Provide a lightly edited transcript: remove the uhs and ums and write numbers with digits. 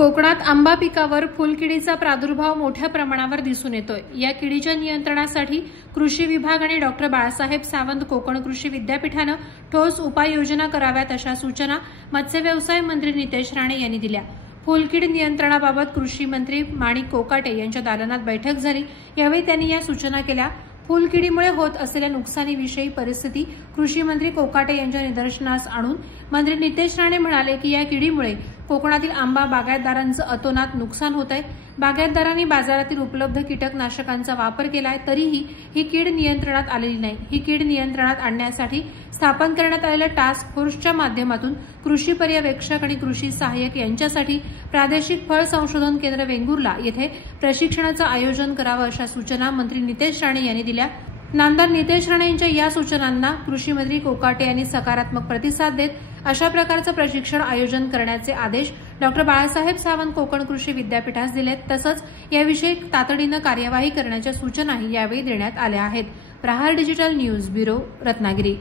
कोकणात आंबा पिकावर फुलकिडीचा प्रादुर्भाव मोठ्या प्रमाणावर दिसून येतोय। या किडीच्या नियंत्रणासाठी कृषी विभाग आणि डॉ. बाळासाहेब सावंत कोकण कृषी विद्यापीठाने ठोस उपाययोजना कराव्यात अशा सूचना मत्स्य व्यवसाय मंत्री नितेश राणे यांनी दिल्या। फुलकीड नियंत्रणाबाबत कृषी मंत्री माणिक कोकाटे यांच्या दालनात बैठक झाली। यावेळी त्यांनी या सूचना केल्या। फुलकिडीमुळे होत असलेल्या नुकसानीविषयी परिस्थिती कृषी मंत्री कोकाटे यांच्या निदर्शनास आणून मंत्री नितेश राणे म्हणाले की या किडीमुळे कोकणातील आंबा बागायतदारांचं अतोनात नुकसान होत आहे। बागायतदारांनी बाजारातील उपलब्ध कीटकनाशकांचा वापर केलाय, तरीही ही कीड नियंत्रणात आलेली नाही। ही कीड नियंत्रणात आणण्यासाठी स्थापन करण्यात आलेल्या टास्क फोर्सच्या माध्यमातून कृषी पर्यवेक्षक आणि कृषी सहाय्यक यांच्यासाठी प्रादेशिक फळ संशोधन केंद्र वेंगुर्ला येथे प्रशिक्षणाचं आयोजन करावं अशा सूचना मंत्री नितेश राणे यांनी दिल्या। नामदार नितेश राणे यांच्या या सूचनांना कृषी मंत्री कोकाटे यांनी सकारात्मक प्रतिसाद देत अशा प्रकारचं प्रशिक्षण आयोजन करण्याचे आदेश डॉ. बाळासाहेब सावंत कोकण कृषी विद्यापीठास दिलेत। तसंच याविषयी तातडीनं कार्यवाही करण्याच्या सूचनाही यावेळी देण्यात आल्या आहेत। प्रहार डिजिटल न्यूज ब्युरो, रत्नागिरी।